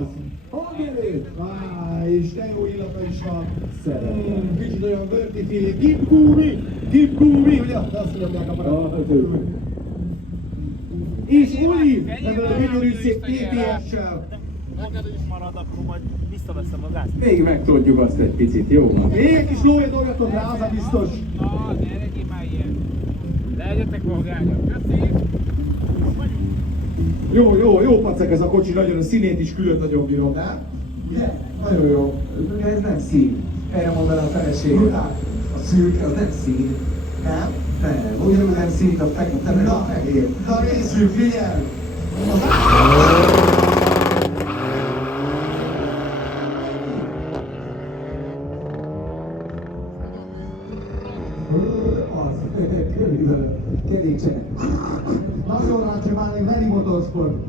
az? Hangerőt? És de jó illata is van. Kicsit olyan vörtiféli. Gipgumi, ugye? De azt mondják a barát. És olív, ebben a gyönyörű szép TTS-sel. Neked is marad, akkor majd visszaveszem a gázt. Még megtoltjuk azt egy picit, jó van? Még egy kis lója dolgatok rá, az a biztos. Na, ne legyél már ilyen. Legyetek magányak. Köszi! Jó pacek ez a kocsi, nagyon a színét is külön nagyon bírom, nem? Ugye? Nagyon jó. De ez nem szín. Erre mondaná a feleségre. A szürke az nem szín. Nem? Nem. Ugyanúgy nem szín, a fekete, meg a fehér. Na nézzük, figyelj! Keréksenek. Nagyon rácsimálni, Veri Motorsport.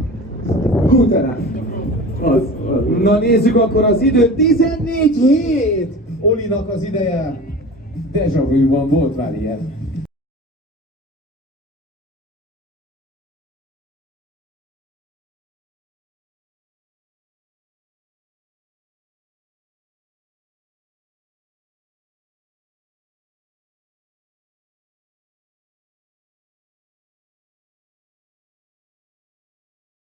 Guten az. Na nézzük akkor az időt, 14 hét! Olinak az ideje. Deja vu van, volt már ilyen.